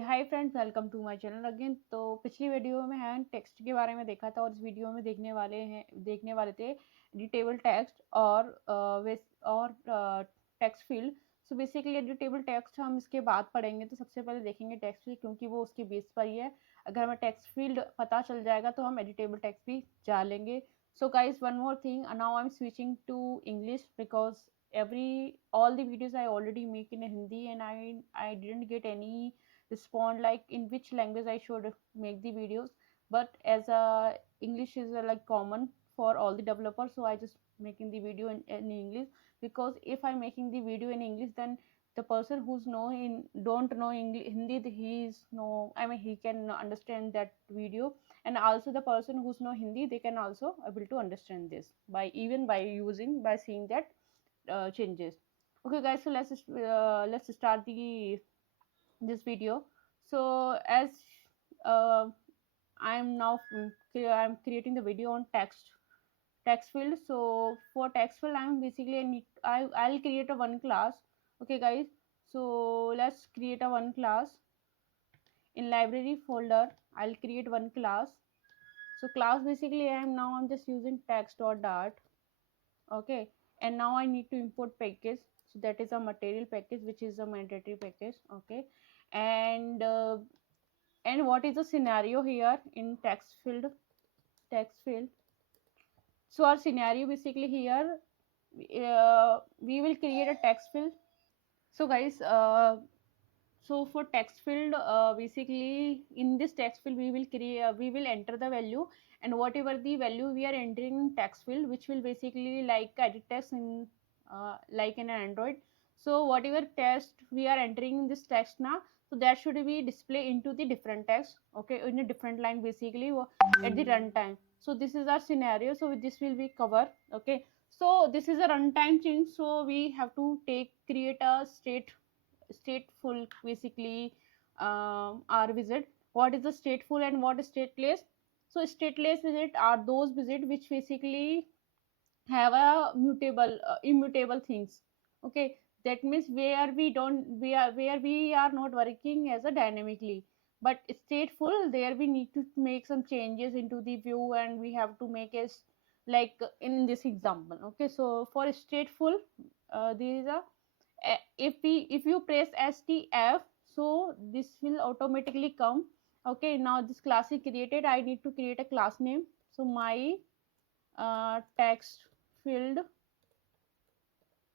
Hi friends, welcome to my channel again. तो पिछली video में हम टेक्स्ट के बारे में देखा था और इस वीडियो में देखने वाले थे एडिटेबल टेक्स्ट और text field. So basically editable text हम इसके बाद पढ़ेंगे, तो सबसे पहले देखेंगे टेक्स्ट फील्ड क्योंकि वो उसके बेस पर ही है। अगर हमें टेक्स्ट फील्ड पता चल जाएगा तो हम एडिटेबल टेक्स्ट भी जान लेंगे। So guys, one more thing, now I am switching to English because all the videos I already make in Hindi, and I didn't get any respond like in which language I should make the videos. But as English is like common for all the developers, so I just making the video in English, because if I'm making the video in English, then the person who's don't know English Hindi, he can understand that video. And also the person who's know Hindi, they can also able to understand this by seeing that changes. Okay guys, so let's start this video. So as uh, I'm creating the video on text field. So for text field, I'll create a one class. Okay guys, so let's create a one class. In library folder, I'll create one class. So class, basically I'm just using text.dart. Okay, and now I need to import package. So that is a material package, which is a mandatory package. Okay, and what is the scenario here in text field. So our scenario, basically here we will create a text field. So guys, so for text field, basically in this text field we will enter the value, and whatever the value we are entering in text field, which will basically like edit text in like in Android. So whatever text we are entering in this text now, so that should be display into the different text, okay, in a different line, basically at the runtime. So this is our scenario, so this will be cover. Okay, so this is a runtime change, so we have to create a stateful, basically our visit. What is the stateful and what is stateless? So stateless visit are those visit which basically have a immutable things. Okay, that means where we are not working as a dynamically. But stateful, there we need to make some changes into the view, and we have to make as like in this example. Okay, so for stateful, there is a if you press STF, so this will automatically come. Okay, now this class is created. I need to create a class name. So my text field,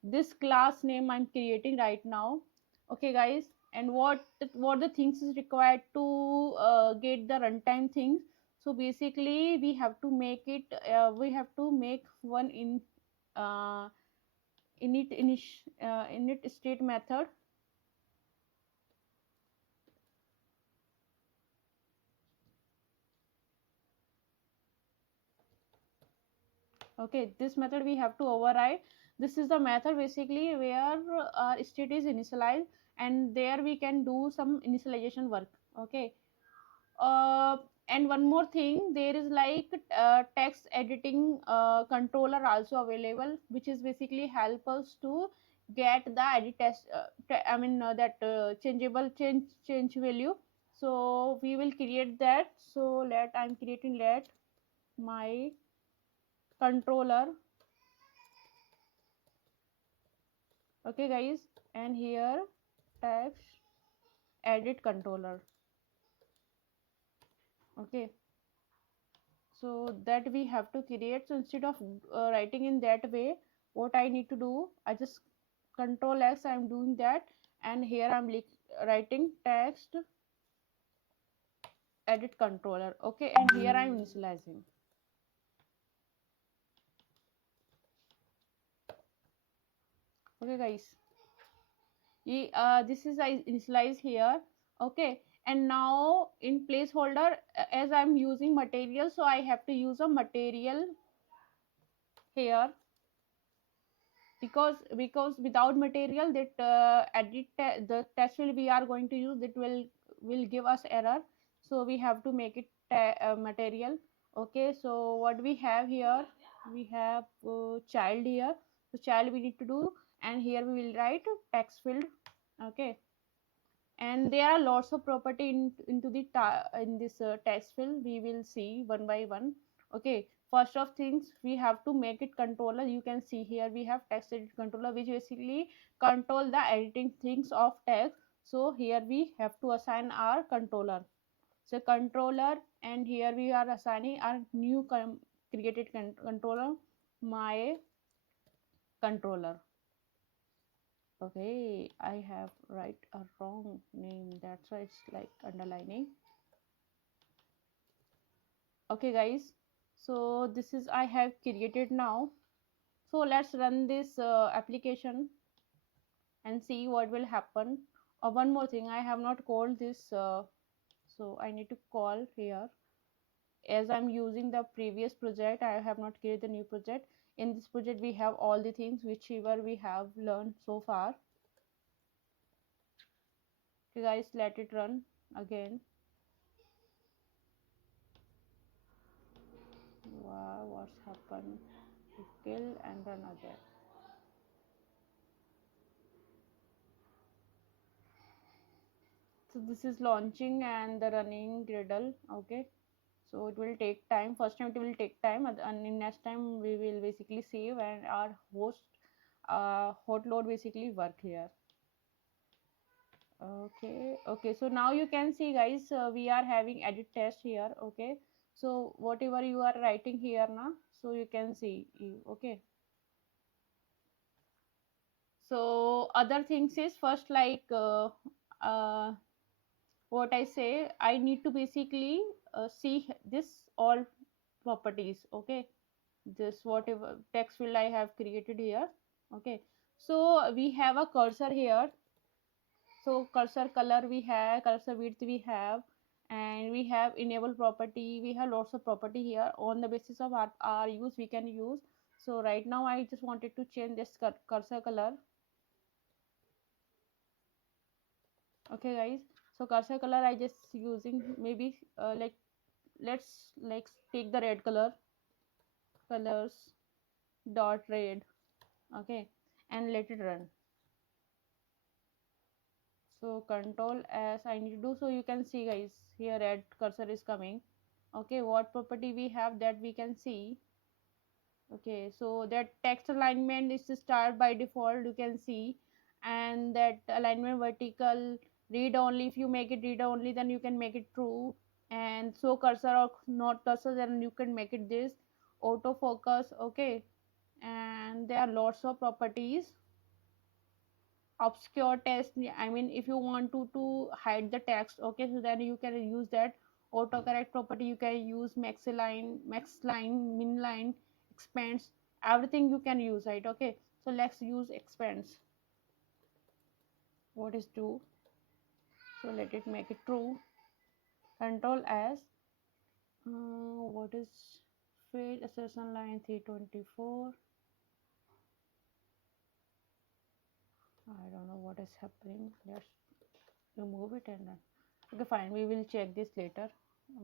this class name I'm creating right now. Okay guys, and what the things is required to get the runtime things. So basically we have to make one uh, init state method. Okay, this method we have to override. This is the method basically where state is initialized, and there we can do some initialization work. Okay, uh, and one more thing, there is like text editing controller also available, which is basically help us to get the edit test that change value. So we will create that. So I'm creating let my controller. Okay guys, and here text edit controller. Okay, so that we have to create. So instead of writing in that way, what I need to do, I just control X, I'm doing that, and here I'm writing text edit controller. Okay, and here I'm initializing. Okay guys, this is I initialize here. Okay, and now in placeholder, as I'm using material, so I have to use a material here, because without material, that the test field we are going to use, it will give us error. So we have to make it material. Okay, so what we have here, we have child here. So child we need to do, and here we will write text field. Okay, and there are lots of property into the in this text field. We will see one by one. Okay, first of things, we have to make it controller. You can see here we have text edit controller, which basically control the editing things of text. So here we have to assign our controller. So controller, and here we are assigning our new created controller, my controller. Okay, I have write a wrong name, that's why it's like underlining. Okay guys, so this is I have created now. So let's run this application and see what will happen. One more thing, I have not called this, so I need to call here. As I'm using the previous project, I have not created the new project. In this project we have all the things whichever we have learned so far. Okay guys, let it run again. Wow, what's happened? Kill and run again. So this is launching and the running Gradle. Okay, so it will take time. First time it will take time, and in next time we will basically save and our hot load basically work here. Okay, so now you can see guys, we are having edit test here. Okay, so whatever you are writing here now, so you can see. Okay, so other things is first, like uh, what I say, I need to basically see this all properties. Okay, this whatever text field I have created here. Okay, so we have a cursor here. So cursor color we have, cursor width we have, and we have enable property. We have lots of property here. On the basis of our use we can use. So right now I just wanted to change this cursor color. Okay guys, so cursor color I just using maybe like, let's like take the red color, colors dot red. Okay, and let it run. So control as I need to do, so you can see guys, here red cursor is coming. Okay, what property we have that we can see. Okay, so that text alignment is start by default, you can see, and that alignment vertical read only, if you make it read only then you can make it true, and so cursor or not cursor then you can make it this autofocus. Okay, and there are lots of properties. Obscure text, I mean if you want to hide the text, okay, so then you can use that autocorrect property. You can use max line, min line, expands, everything you can use, right? Okay, so let's use expands. What is do? So let it make it true. Control as what is fail assertion line 324. I don't know what is happening. Let's remove it and run. Okay, fine, we will check this later,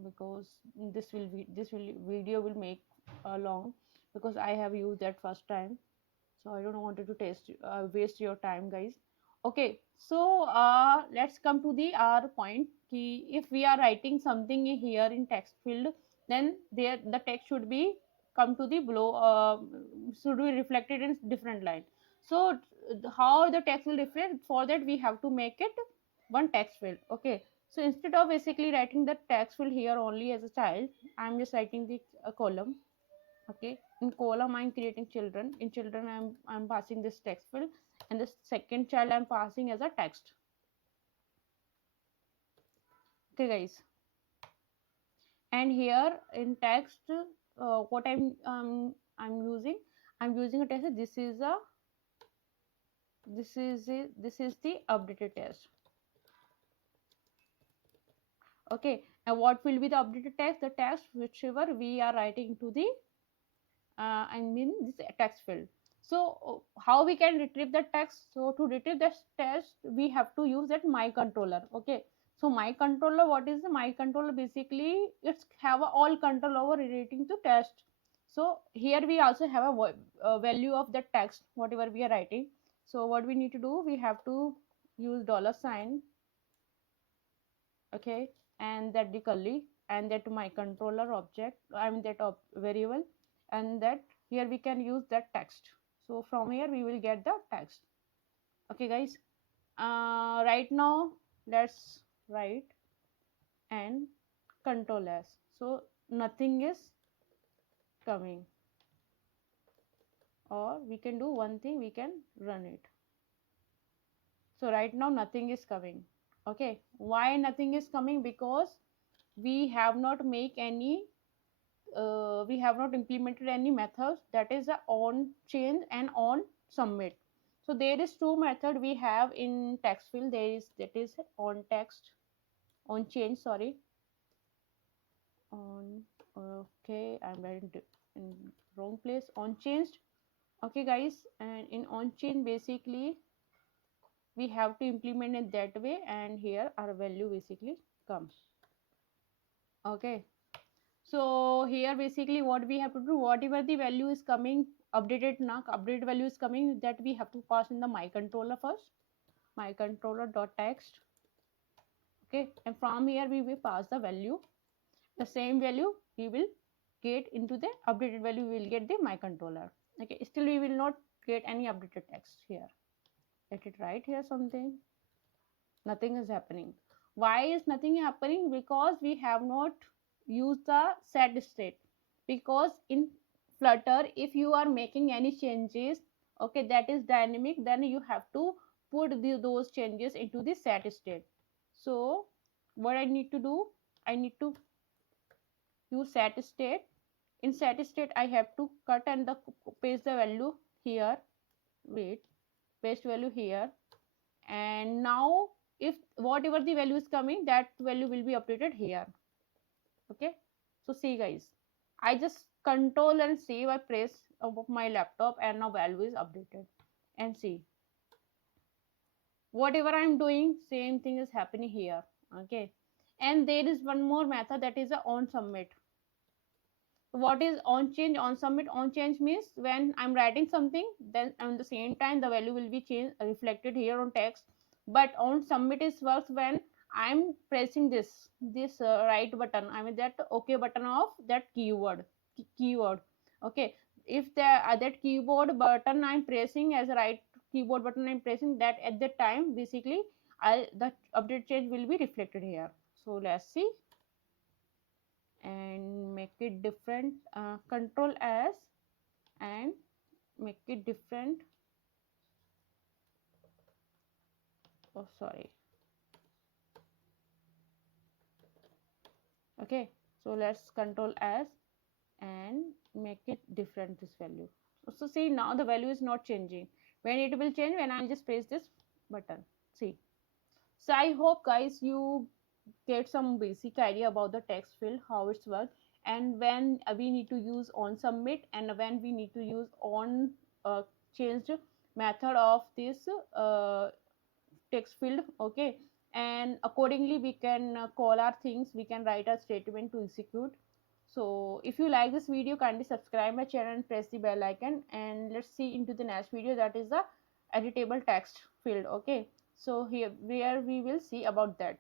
because this will video will make long, because I have used that first time, so I don't wanted to test waste your time guys. Okay, so let's come to the our point key. If we are writing something here in text field, then there the text should be come to the below, should be reflected in different line. So how the text will reflect, for that we have to make it one text field. Okay, so instead of basically writing the text field here only as a child, I'm just writing the column. Okay, in column I'm creating children. In children I'm passing this text field, and the second child I'm passing as a text. Okay guys, and here in text, what I'm using, I'm using a text. This is the updated text. Okay, and what will be the updated text? The text whichever we are writing to the I mean this text field. So how we can retrieve the text? So to retrieve this text we have to use that my controller. Okay, so my controller, what is the my controller? Basically it's have a all control over relating to text. So here we also have a value of the text whatever we are writing. So what we need to do, we have to use dollar sign okay, and that the curly, and that my controller object, I mean that variable, and that here we can use that text. So from here we will get the text. Okay guys, right now let's write and control s. So nothing is coming, or we can do one thing, we can run it. So right now nothing is coming. Okay, why nothing is coming? Because we have not make any we have not implemented any methods, that is a on change and on submit. So there is two method we have in text field. There is, that is on text, on change, sorry, on, okay, I'm in wrong place, on changed. Okay guys, and in on change basically we have to implement it that way, and here our value basically comes. Okay, so here basically what we have to do, whatever the value is coming updated, now updated value is coming, that we have to pass in the my controller first, my controller dot text. Okay, and from here we will pass the value, the same value we will get into the updated value, we will get the my controller. Okay, still we will not get any updated text here. Let it write here something. Nothing is happening. Why is nothing happening? Because we have not used the set state. Because in Flutter, if you are making any changes, okay, that is dynamic, then you have to put those changes into the set state. So what I need to do, I need to use set state. In set state I have to cut and the paste the value here. Wait, paste value here, and now if whatever the value is coming, that value will be updated here. Okay, so see guys, I just control and save, I press of my laptop, and now value is updated. And see, whatever I'm doing, same thing is happening here. Okay, and there is one more method, that is a on submit. What is on change, on submit? On change means when I'm writing something, then at the same time the value will be changed, reflected here on text. But on submit is works when I'm pressing this right button, I mean that okay button of that keyword. Okay, if the that keyboard button I'm pressing, as a right keyboard button I'm pressing, that at that time basically the update change will be reflected here. So let's see, and make it different, control s, and make it different. Oh sorry. Okay, so let's control s and make it different, this value. So see, now the value is not changing. When it will change? When I just press this button. See, so I hope guys you get some basic idea about the text field, how it's work, and when we need to use on submit, and when we need to use on changed method of this text field. Okay, and accordingly we can call our things, we can write a statement to execute. So if you like this video, kindly subscribe my channel and press the bell icon, and let's see into the next video, that is the editable text field. Okay, so here where we will see about that.